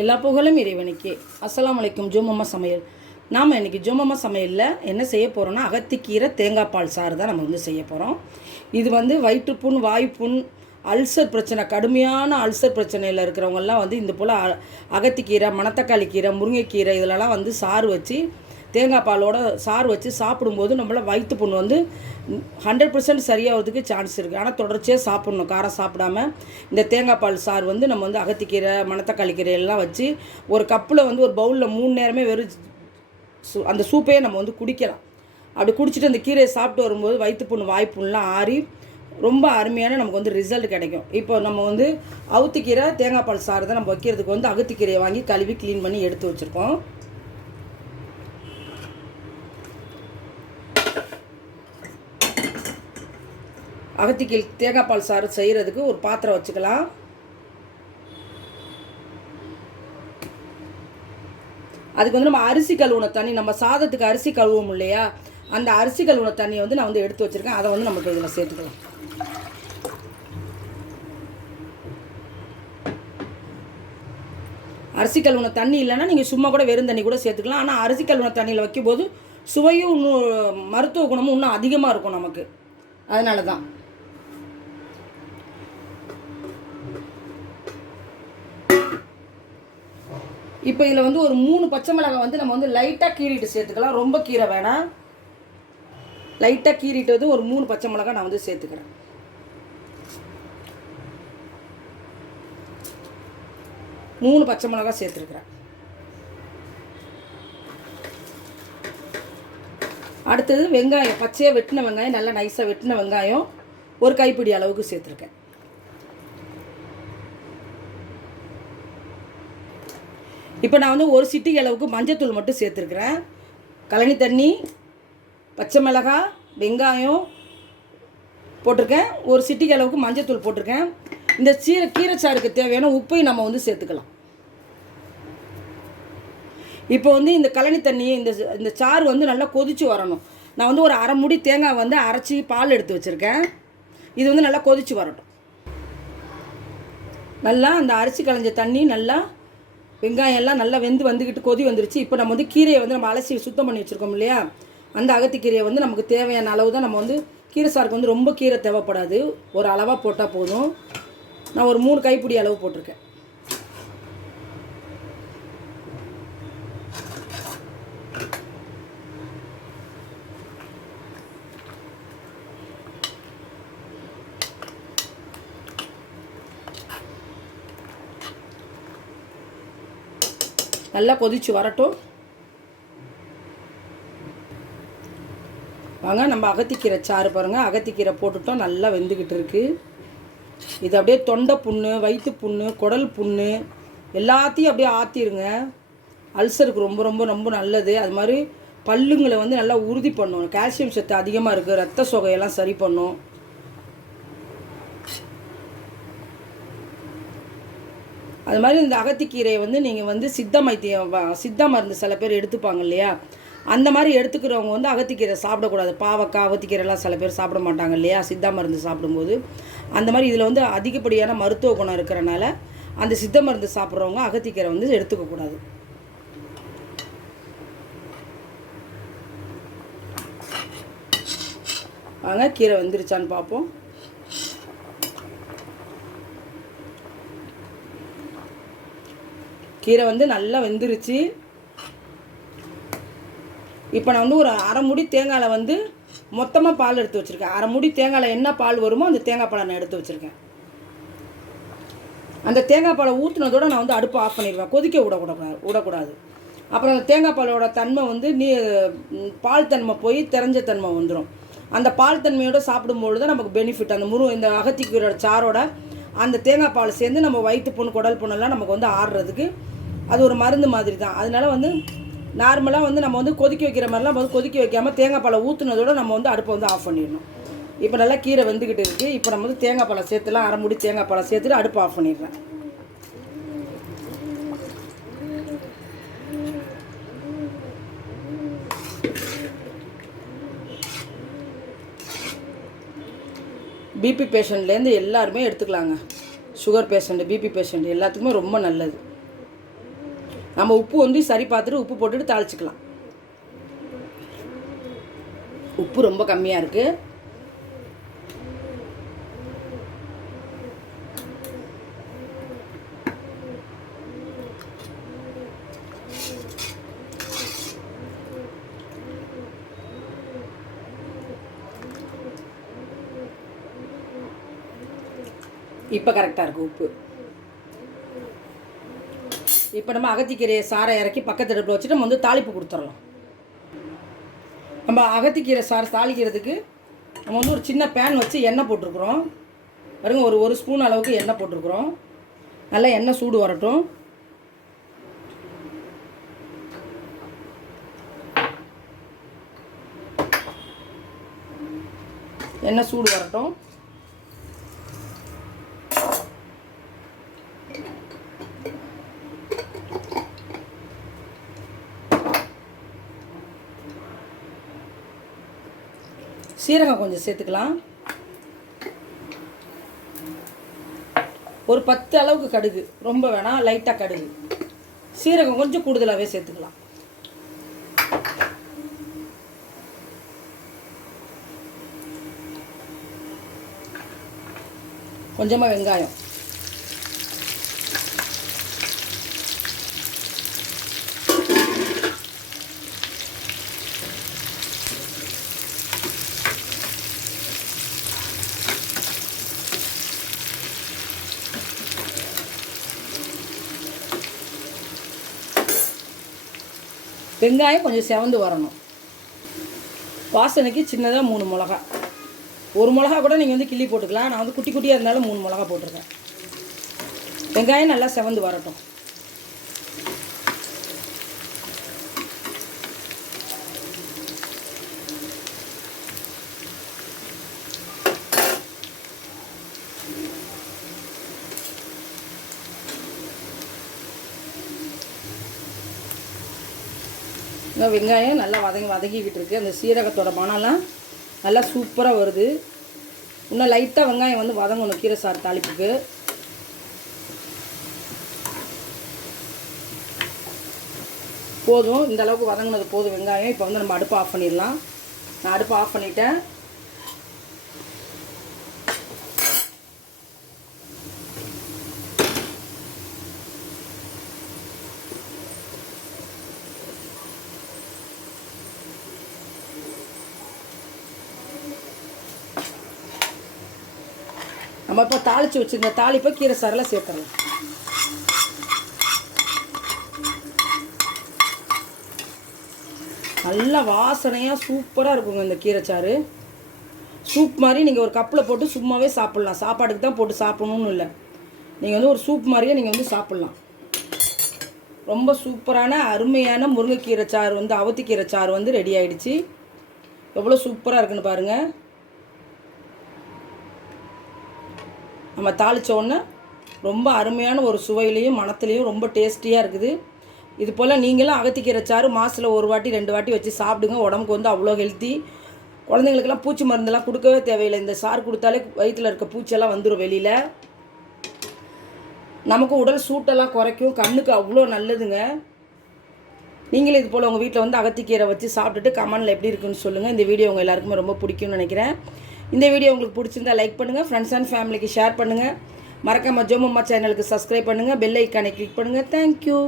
எல்லா புகழும் இறைவனுக்கே. அஸ்லாம் வலைக்கும் ஜோமம்மா சமையல். நாம் இன்றைக்கி ஜோமம்மா சமையலில் என்ன செய்ய போகிறோன்னா அகத்திக்கீரை தேங்காய் பால் சாறு தான் நம்ம வந்து செய்ய போகிறோம் இது வந்து வயிற்றுப்புண் வாய்ப்புண் அல்சர் பிரச்சனை கடுமையான அல்சர் பிரச்சனையில் இருக்கிறவங்கெல்லாம் வந்து இந்த போல் அ- அகத்திக்கீரை மணத்தக்காளி கீரை முருங்கைக்கீரை இதிலலாம் வந்து சாறு வச்சு தேங்காய் பாலோட சாறு வச்சு சாப்பிடும்போது நம்மள வயிற்று புண் வந்து ஹண்ட்ரட் பர்சன்ட் சரியாகிறதுக்கு சான்ஸ் இருக்குது ஆனால் தொடர்ச்சியாக சாப்பிட்ணும். காரம் சாப்பிடாம இந்த தேங்காய் பால் சாறு வந்து நம்ம வந்து அகத்திக்கீரை மணத்தக்காளி கீரை எல்லாம் வச்சு ஒரு கப்பில் வந்து ஒரு பவுலில் மூணு நேரமே வெறும் சூ அந்த சூப்பையே நம்ம வந்து குடிக்கலாம். அப்படி குடிச்சிட்டு அந்த கீரையை சாப்பிட்டு வரும்போது வயிற்று புண்ணு வாய்ப்புண்ணெலாம் ஆறி ரொம்ப அருமையான நமக்கு வந்து ரிசல்ட் கிடைக்கும். இப்போ நம்ம வந்து அவுத்திக்கீரை தேங்காய் பால் சாறு தான் நம்ம வைக்கிறதுக்கு வந்து அகத்திக்கீரையை வாங்கி கழுவி க்ளீன் பண்ணி எடுத்து வச்சுருக்கோம். அகத்திக்கீழ் தேங்காய்பால் சாறு செய்கிறதுக்கு ஒரு பாத்திரம் வச்சுக்கலாம். அதுக்கு வந்து நம்ம அரிசி கழுவுன தண்ணி நம்ம சாதத்துக்கு அரிசி கழுவுவோம் இல்லையா? அந்த அரிசி கழுவுன தண்ணியை வந்து நான் வந்து எடுத்து வச்சுருக்கேன். அதை வந்து நமக்கு இதில் சேர்த்துக்கலாம். அரிசி கழுவுன தண்ணி இல்லைன்னா நீங்கள் சும்மா கூட வெறும் தண்ணி கூட சேர்த்துக்கலாம். ஆனால் அரிசி கழுவுன தண்ணியில் வைக்கும்போது சுவையும் இன்னும் மருத்துவ குணமும் இன்னும் அதிகமாக இருக்கும் நமக்கு. அதனால தான் இப்போ இதில் வந்து ஒரு மூணு பச்சை மிளகாய் வந்து நம்ம வந்து லைட்டாக கீறிட்டு சேர்த்துக்கலாம். ரொம்ப கீரை வேணாம். லைட்டாக கீறிட்டு வந்து ஒரு மூணு பச்சை மிளகாய் நான் வந்து சேர்த்துக்கிறேன். மூணு பச்சை மிளகாய் சேர்த்துருக்குறேன். அடுத்தது வெங்காயம் பச்சையாக வெட்டின வெங்காயம் நல்லா நைஸாக வெட்டின வெங்காயம் ஒரு கைப்பிடி அளவுக்கு சேர்த்துருக்கேன். இப்போ நான் வந்து ஒரு சிட்டி அளவுக்கு மஞ்சத்தூள் மட்டும் சேர்த்துருக்குறேன். கழனி தண்ணி பச்சை மிளகாய் வெங்காயம் போட்டிருக்கேன். ஒரு சிட்டிக்கு அளவுக்கு மஞ்சத்தூள் போட்டிருக்கேன். இந்த சீர கீரைச்சாருக்கு தேவையான உப்பையும் நம்ம வந்து சேர்த்துக்கலாம். இப்போ வந்து இந்த கழனி தண்ணியை இந்த இந்த சாறு வந்து நல்லா கொதிச்சு வரணும். நான் வந்து ஒரு அரை முடி தேங்காய் வந்து அரைச்சி பால் எடுத்து வச்சுருக்கேன். இது வந்து நல்லா கொதிச்சு வரட்டும். நல்லா அந்த அரிசி களைஞ்ச தண்ணி நல்லா வெங்காயம் எல்லாம் நல்லா வெந்து வந்துக்கிட்டு கொதி வந்துருச்சு. இப்போ நம்ம வந்து கீரையை வந்து நம்ம அலசி சுத்தம் பண்ணி வச்சுருக்கோம் இல்லையா? அந்த அகத்திக்கீரையை வந்து நமக்கு தேவையான அளவு தான் நம்ம வந்து கீரை சாருக்கு வந்து ரொம்ப கீரை தேவைப்படாது. ஒரு அளவாக போட்டால் போதும். நான் ஒரு மூணு கைப்பிடி அளவு போட்டிருக்கேன். நல்லா கொதிச்சு வரட்டும். வாங்க நம்ம அகத்திக்கீரை சாறு பாருங்கள் அகத்திக்கீரை போட்டுட்டோம் நல்லா வெந்துக்கிட்டு இருக்குது இது அப்படியே தொண்டை புண்ணு வயிற்று புண்ணு குடல் புண்ணு எல்லாத்தையும் அப்படியே ஆற்றிடுங்க அல்சருக்கு ரொம்ப ரொம்ப ரொம்ப நல்லது. அது மாதிரி பல்லுங்களை வந்து நல்லா உறுதி பண்ணும் கால்சியம் சத்து அதிகமாக இருக்குது ரத்த சொகையெல்லாம் சரி பண்ணும். அது மாதிரி இந்த அகத்திக்கீரையை வந்து நீங்கள் வந்து சித்த மைத்தியம் சித்த மருந்து சில பேர் எடுத்துப்பாங்க இல்லையா? அந்த மாதிரி எடுத்துக்கிறவங்க வந்து அகத்திக்கீரை சாப்பிடக்கூடாது. பாவக்காய் அகத்திக்கீரைலாம் சில பேர் சாப்பிட மாட்டாங்க இல்லையா? சித்த மருந்து சாப்பிடும்போது. அந்த மாதிரி இதில் வந்து அதிகப்படியான மருத்துவ குணம் இருக்கிறனால அந்த சித்த மருந்து சாப்பிட்றவங்க அகத்திக்கீரை வந்து எடுத்துக்கக்கூடாது வாங்க கீரை வந்துருச்சான்னு பார்ப்போம் கீரை வந்து நல்லா வெந்துருச்சு. இப்போ நான் வந்து ஒரு அரை முடி தேங்காயில் வந்து மொத்தமாக பால் எடுத்து வச்சுருக்கேன். அரை முடி தேங்காயில் என்ன பால் வருமோ அந்த தேங்காய் பாலை நான் எடுத்து வச்சுருக்கேன். அந்த தேங்காய் பாலை ஊற்றுனதோட நான் வந்து அடுப்பை ஆஃப் பண்ணிடுவேன். கொதிக்க விடக்கூடாது விடக்கூடாது. அப்புறம் அந்த தேங்காய் பாலோட தன்மை வந்து நீ பால் தன்மை போய் தெரிஞ்ச தன்மை வந்துடும் அந்த பால் தன்மையோட சாப்பிடும்பொழுது தான் நமக்கு பெனிஃபிட் அந்த முரு இந்த அகத்திக்கீரோட சாரோட அந்த தேங்காய் பால் சேர்ந்து நம்ம வயிற்று புண்ணு குடல் புண்ணெல்லாம் நமக்கு வந்து ஆடுறதுக்கு அது ஒரு மருந்து மாதிரி தான் அதனால வந்து நார்மலாக வந்து நம்ம வந்து கொதிக்க வைக்கிற மாதிரிலாம் வந்து கொதிக்க வைக்காமல் தேங்காய் பாலை ஊற்றுனதோடு நம்ம வந்து அடுப்பை வந்து ஆஃப் பண்ணிடணும். இப்போ நல்லா கீரை வெந்துக்கிட்டு இருக்குது இப்போ நம்ம வந்து தேங்காய் பழம் சேர்த்துலாம் அரைமுடி தேங்காய் பழம் சேர்த்துட்டு அடுப்பை ஆஃப் பண்ணிடுறேன். பிபி பேஷண்ட்லேருந்து எல்லாருமே எடுத்துக்கலாங்க. சுகர் பேஷண்ட்டு பிபி பேஷண்ட் எல்லாத்துக்குமே ரொம்ப நல்லது. நம்ம உப்பு வந்து சரி பார்த்துட்டு உப்பு போட்டுட்டு தாளிச்சிக்கலாம். உப்பு ரொம்ப கம்மியாக இருக்குது இப்போ கரெக்டாக இருக்குது உப்பு. இப்போ நம்ம அகத்திக்கீரையை சாரை இறக்கி பக்கத்து அடுப்பில் வச்சுட்டு நம்ம வந்து தாளிப்பு கொடுத்துடலாம். நம்ம அகத்திக்கீரை சாறு தாளிக்கிறதுக்கு நம்ம வந்து ஒரு சின்ன பேன் வச்சு எண்ணெய் போட்டிருக்குறோம். பாருங்க ஒரு ஒரு ஸ்பூன் அளவுக்கு எண்ணெய் போட்டிருக்குறோம். நல்லா எண்ணெய் சூடு வரட்டும். எண்ணெய் சூடு வரட்டும். சீரகம் கொஞ்சம் சேர்த்துக்கலாம். ஒரு பத்து அளவுக்கு கடுகு. ரொம்ப வேணாம் லைட்டாக கடுகு. சீரகம் கொஞ்சம் கூடுதலாகவே சேர்த்துக்கலாம். கொஞ்சமாக வெங்காயம். வெங்காயம் கொஞ்சம் செவந்து வரணும். வாசனைக்கு சின்னதாக மூணு மிளகா. ஒரு மிளகா கூட நீங்கள் வந்து கிள்ளி போட்டுக்கலாம். நான் வந்து குட்டி குட்டியாக இருந்தாலும் மூணு மிளகா போட்டிருக்கேன். வெங்காயம் நல்லா செவந்து வரட்டும். இந்த வெங்காயம் நல்லா வதங்கி வதங்கிக்கிட்டு இருக்குது அந்த சீரகத்தோட மணம்லாம் நல்லா சூப்பராக வருது. இன்னும் லைட்டாக வெங்காயம் வந்து வதங்கணும் கீரை சாறு தாளிப்புக்கு. போதும். இந்த அளவுக்கு வதங்கினது போதும் வெங்காயம். இப்போ வந்து நம்ம அடுப்பு ஆஃப் பண்ணிடலாம். நான் அடுப்பு ஆஃப் பண்ணிட்டேன். நம்ம இப்போ தாளித்து வச்சுருந்த தாளிப்பை கீரை சாரில் சேர்த்துடலாம். நல்லா வாசனையாக சூப்பராக இருக்குங்க இந்த கீரைச்சாறு சூப் மாதிரி நீங்கள் ஒரு கப்பில் போட்டு சும்மாவே சாப்பிட்லாம். சாப்பாட்டுக்கு தான் போட்டு சாப்பிடணும்னு இல்லை. நீங்கள் வந்து ஒரு சூப் மாதிரியே நீங்கள் வந்து சாப்பிட்லாம். ரொம்ப சூப்பரான அருமையான முருங்கைக்கீரை சாறு வந்து அவத்திக்கீரை சாறு வந்து ரெடி ஆகிடுச்சு எவ்வளோ சூப்பராக இருக்குன்னு பாருங்கள் நம்ம தாளித்தோடனே ரொம்ப அருமையான ஒரு சுவையிலையும் மனத்துலேயும் ரொம்ப டேஸ்டியாக இருக்குது. இது போல் நீங்களும் அகத்திக்கீரை சாறு மாதத்தில் ஒரு வாட்டி ரெண்டு வாட்டி வச்சு சாப்பிடுங்க. உடம்புக்கு வந்து அவ்வளோ ஹெல்த்தி குழந்தைங்களுக்கெல்லாம் பூச்சி மருந்தெல்லாம் கொடுக்கவே தேவையில்லை. இந்த சாறு கொடுத்தாலே வயிற்றில் இருக்க பூச்செல்லாம் வந்துடும் வெளியில். நமக்கு உடல் சூட்டெல்லாம் குறைக்கும். கண்ணுக்கு அவ்வளோ நல்லதுங்க. நீங்களும் இது போல் உங்கள் வீட்டில் வந்து அகத்திக்கீரை வச்சு சாப்பிட்டுட்டு கமெண்டில் எப்படி இருக்குன்னு சொல்லுங்கள் இந்த வீடியோ உங்கள் எல்லாருக்குமே ரொம்ப பிடிக்கும்னு நினைக்கிறேன். இந்த வீடியோ உங்களுக்கு பிடிச்சிருந்தா லைக் பண்ணுங்கள் ஃப்ரெண்ட்ஸ் அண்ட் ஃபேமிலிக்கு ஷேர் பண்ணுங்கள் மறக்காமல் ஜோமம்மா சேனலுக்கு சப்ஸ்கிரைப் பண்ணுங்கள் பெல் ஐக்கானை கிளிக் பண்ணுங்கள் தேங்க்யூ